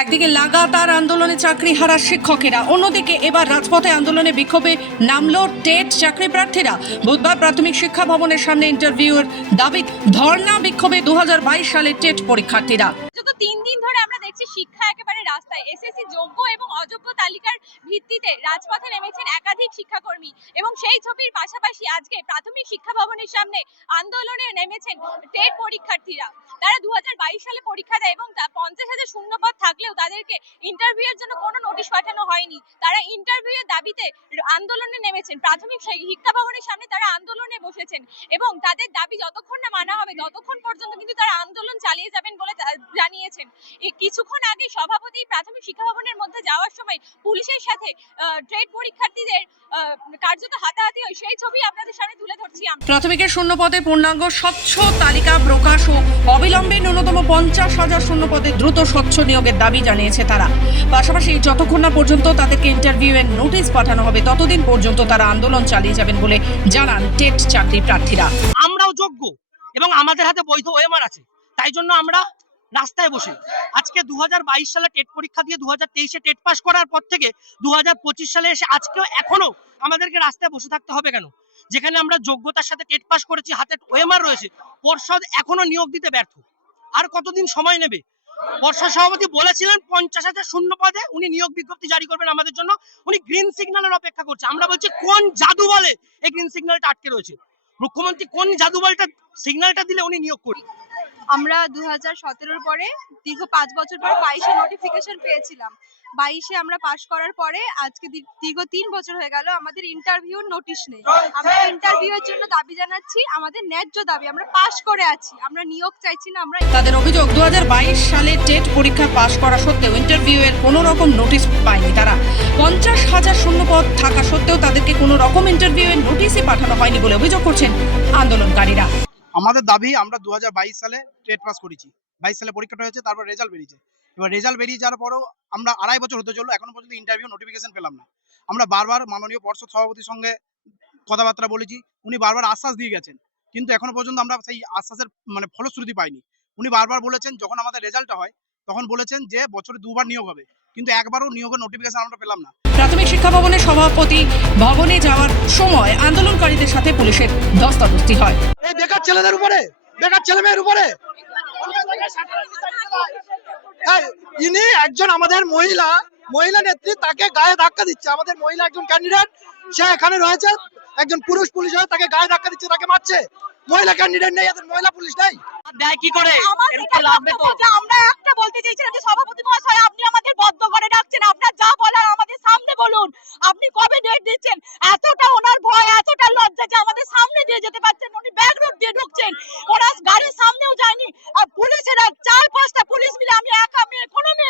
একদিকে লাগাতার আন্দোলনে চাকরি হারা শিক্ষকেরা, অন্যদিকে এবার রাজপথে আন্দোলনে বিক্ষোভে নামলো টেট চাকরি প্রার্থীরা। বুধবার প্রাথমিক শিক্ষা ভবনের সামনে ইন্টারভিউর দাবি ধর্ণা বিক্ষোভে 2022 সালের টেট পরীক্ষার্থীরা। গত 3 দিন ধরে আমরা দেখছি শিক্ষা একেবারে রাস্তায়। এসএসসি যোগ্য এবং অযোগ্য তালিকার ভিত্তিতে রাজপথে নেমেছেন একাধিক শিক্ষাকর্মী এবং সেই ছবির পাশাপাশি আজকে প্রাথমিক শিক্ষা ভবনের সামনে আন্দোলনে নেমেছেন টেট পরীক্ষার্থীরা। তারা 2022 সালে পরীক্ষা দেয় এবং 50,000 শূন্যপদ থাকলেও তাদেরকে ইন্টারভিউয়ের জন্য কোনো নোটিশ পাঠানো হয়নি। তারা ইন্টারভিউয়ের দাবিতে আন্দোলনে নেমেছেন। প্রাথমিক শিক্ষা ভবনের সামনে তারা আন্দোলনে বসেছেন এবং তাদের দাবি যতক্ষণ না মানা হবে ততক্ষণ পর্যন্ত কিন্তু তারা আন্দোলন চালিয়ে যাবেন বলে জানিয়েছেন। কিছুক্ষণ আগে সভাপতি প্রাথমিক শিক্ষা ভবনের মধ্যে যাওয়ার সময় পুলিশের সাথে ট্রেড পরীক্ষার্থীদের কার্যত হাতাহাতি হয়, সেই ছবি আপনাদের সামনে তুলে ধরছি। প্রাথমিকের শূন্যপদের পূর্ণাঙ্গ স্বচ্ছ তালিকা প্রকাশ ও অবিলম্বে ন্যূনতম 50,000 শূন্যপদে দ্রুত স্বচ্ছ নিয়োগের দাবি জানিয়েছে তারা। পাশাপাশি যতক্ষণ না পর্যন্ত তাদেরকে ইন্টারভিউয়ের নোটিশ পাঠানো হবে ততদিন পর্যন্ত তারা আন্দোলন চালিয়ে যাবেন বলে জানান টেট চাকরি প্রার্থীরা। আমরাও যোগ্য এবং আমাদের হাতে বৈধ ওএমআর আছে, তাই জন্য আমরা রাস্তায় বসে আজকে 2022 সালে টেট পরীক্ষা দিয়ে 2023-এ টেট পাস করার পর থেকে 2025 সালে এসে আজকেও এখনো আমাদেরকে রাস্তায় বসে থাকতে হবে কেন? যেখানে আমরা যোগ্যতার সাথে টেট পাস করেছি, হাতে ওএমআর রয়েছে, পর্ষদ এখনো নিয়োগ দিতে ব্যর্থ। আর কতদিন সময় নেবে? পর্ষদ সভাপতি বলেছিলেন 50,000 শূন্য পদে উনি নিয়োগ বিজ্ঞপ্তি জারি করবেন আমাদের জন্য। উনি গ্রিন সিগন্যালের অপেক্ষা করছে। আমরা বলছি কোন জাদু বলে এই গ্রিন সিগন্যালটা আটকে রয়েছে? মুখ্যমন্ত্রী কোন জাদু বলটা সিগন্যালটা দিলে উনি নিয়োগ করবেন? আমরা 2017-র পরে দীর্ঘ 5 বছর পরে 22-এ নোটিফিকেশন পেয়েছিলাম। 22-এ আমরা পাশ করার পরে আজকে দীর্ঘ 3 বছর হয়ে গেল আমাদের ইন্টারভিউর নোটিশ নেই। আমরা ইন্টারভিউয়ের জন্য দাবি জানাচ্ছি, আমাদের ন্যায্য দাবি। আমরা পাশ করে আছি, আমরা নিয়োগ চাইছি না। আমরা তাদের অভিযোগ 2022 সালে টেট পরীক্ষা পাশ করা সত্ত্বেও ইন্টারভিউয়ের কোনো রকম নোটিশ পায়নি তারা। 50,000 শূন্যপদ থাকা সত্ত্বেও তাদেরকে কোনো রকম ইন্টারভিউয়ের নোটিশই পাঠানো হয়নি বলে অভিযোগ করছেন আন্দোলনকারীরা। আমাদের দাবি, আমরা 2022 সালে টেট পাস করেছি, 22 সালে পরীক্ষাটা হয়েছে, তারপর রেজাল্ট বেরিয়েছে। এবার রেজাল্ট বেরিয়ে যাওয়ার পরেও আমরা 2.5 বছর হতে চললো, এখনো পর্যন্ত ইন্টারভিউ নোটিফিকেশন পেলাম না। আমরা বারবার মাননীয় পর্ষদ সভাপতির সঙ্গে কথাবার্তা বলেছি, উনি বারবার আশ্বাস দিয়ে গেছেন, কিন্তু এখনো পর্যন্ত আমরা সেই আশ্বাসের ফলশ্রুতি পাইনি। উনি বারবার বলেছেন, যখন আমাদের রেজাল্টটা হয় তখন বলেছেন যে বছরে 2বার নিয়োগ হবে, কিন্তু একবারও নিয়োগের নোটিফিকেশন আমরা পেলাম না। প্রাথমিক শিক্ষা ভবনের সভাপতি ভবনে যাওয়ার সময় আন্দোলনকারীদের সাথে পুলিশের ধস্তাধস্তি হয়। এই বেকার ছেলেদের উপরে, বেকার ছেলে মেয়ের উপরে ইনি একজন আমাদের মহিলা নেত্রী, তাকে গায়ে ধাক্কা দিচ্ছে। আমাদের মহিলা একজন ক্যান্ডিডেট, সে এখানে রয়েছে, একজন পুরুষ পুলিশ হয়ে তাকে গায়ে ধাক্কা দিচ্ছে, তাকে মারছে। মহিলা ক্যান্ডিডেট নেই, এদের মহিলা পুলিশ নেই। দেয় কি করে? আমরা একটা বলতে চাইছিলাম যে সভাপতি মহাশয়, আপনি আমাদের বদ্ধ করে ডাকছেন, আপনার যা বলার আমাদের সামনে বলুন। আপনি কবে ডেট দিচ্ছেন? এতটা ওনার ভয়, এতটা লজ্জা যে আমাদের সামনে দিয়ে যেতে পারছেন, উনি ব্যাক রোড দিয়ে ঢুকছেন, ওনার গাড়ির সামনেও যায়নি। আর পুলিশেরা 4-5টা পুলিশ মিলে, আমি একা মেয়ে, কোনো মেয়ে